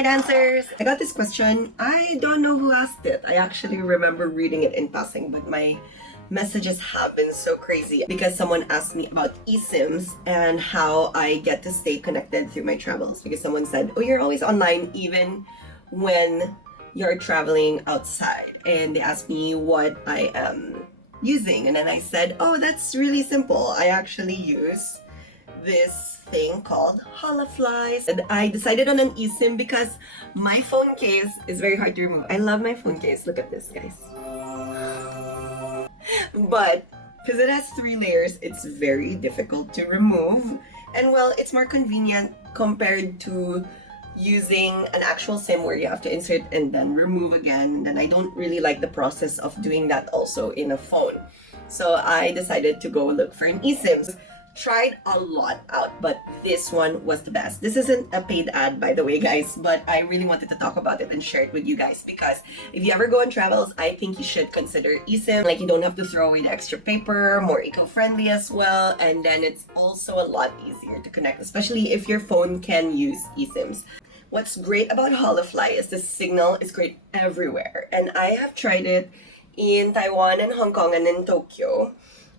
Hi dancers! I got this question. I don't know who asked it. I actually remember reading it in passing, but my messages have been so crazy because someone asked me about eSIMs and how I get to stay connected through my travels. Because someone said, oh, you're always online even when you're traveling outside. And they asked me what I am using. And then I said, oh, that's really simple. I actually use this thing called Holafly. And I decided on an eSIM because my phone case is very hard to remove. I love my phone case. Look at this, guys. But because it has 3 layers, it's very difficult to remove. And well, it's more convenient compared to using an actual SIM where you have to insert and then remove again. And I don't really like the process of doing that also in a phone. So I decided to go look for an eSIM. Tried a lot out, but this one was the best. This isn't a paid ad, by the way, guys, but I really wanted to talk about it and share it with you guys because if you ever go on travels, I think you should consider eSIM. Like, you don't have to throw away the extra paper, more eco-friendly as well, and then it's also a lot easier to connect, especially if your phone can use eSIMs. What's great about Holafly is the signal is great everywhere, and I have tried it in Taiwan and Hong Kong and in Tokyo.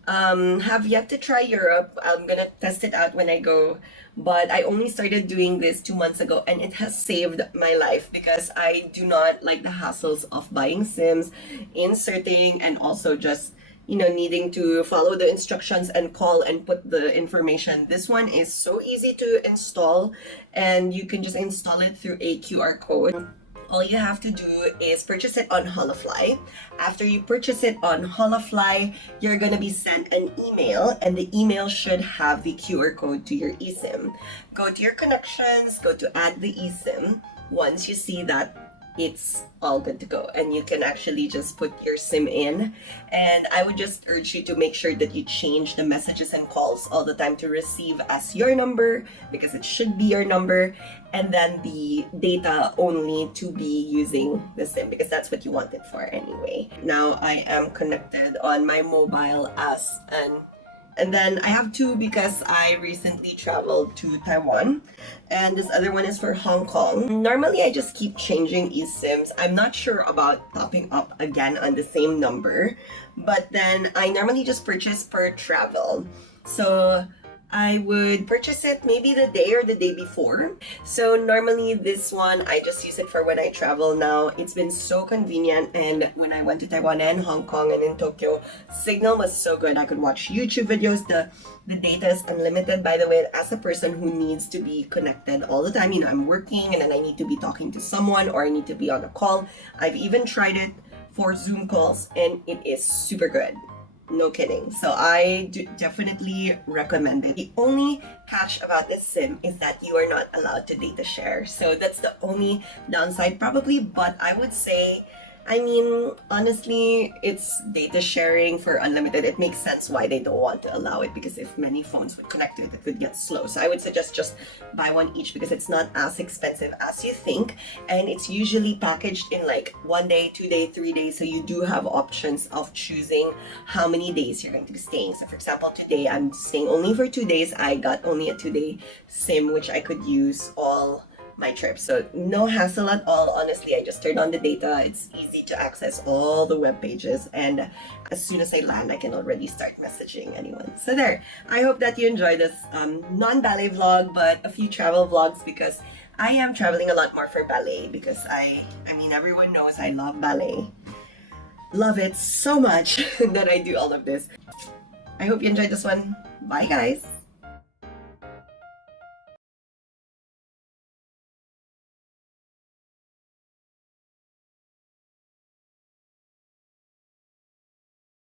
Have yet to try Europe. I'm gonna test it out when I go, but I only started doing this 2 months ago and it has saved my life because I do not like the hassles of buying SIMs, inserting, and also just needing to follow the instructions and call and put the information. This one is so easy to install and you can just install it through a QR code. All you have to do is purchase it on Holafly. After you purchase it on Holafly, you're gonna be sent an email, and the email should have the QR code to your eSIM. Go to your connections, go to add the eSIM. Once you see that, it's all good to go and you can actually just put your SIM in. And I would just urge you to make sure that you change the messages and calls all the time to receive as your number, because it should be your number, and then the data only to be using the SIM because that's what you want it for anyway. Now I am connected on my mobile as and then I have 2 because I recently traveled to Taiwan, and this other one is for Hong Kong. Normally I just keep changing eSIMs. I'm not sure about topping up again on the same number, but then I normally just purchase per travel. So I would purchase it maybe the day or the day before. So normally this one, I just use it for when I travel now. It's been so convenient, and when I went to Taiwan and Hong Kong and in Tokyo, signal was so good. I could watch YouTube videos. The data is unlimited, by the way. As a person who needs to be connected all the time, I'm working and then I need to be talking to someone or I need to be on a call. I've even tried it for Zoom calls and it is super good. No kidding. So I do definitely recommend it. The only catch about this SIM is that you are not allowed to data share. So that's the only downside probably, but I would say, honestly, it's data sharing for unlimited. It makes sense why they don't want to allow it, because if many phones would connect to it, it could get slow. So I would suggest just buy one each because it's not as expensive as you think. And it's usually packaged in like 1 day, 2 day, 3 days. So you do have options of choosing how many days you're going to be staying. So for example, today I'm staying only for 2 days. I got only a 2-day SIM, which I could use all my trip. So no hassle at all. Honestly, I just turned on the data. It's easy to access all the web pages, and as soon as I land, I can already start messaging anyone. So there, I hope that you enjoy this non-ballet vlog, but a few travel vlogs, because I am traveling a lot more for ballet because everyone knows I love ballet. Love it so much that I do all of this. I hope you enjoyed this one. Bye guys.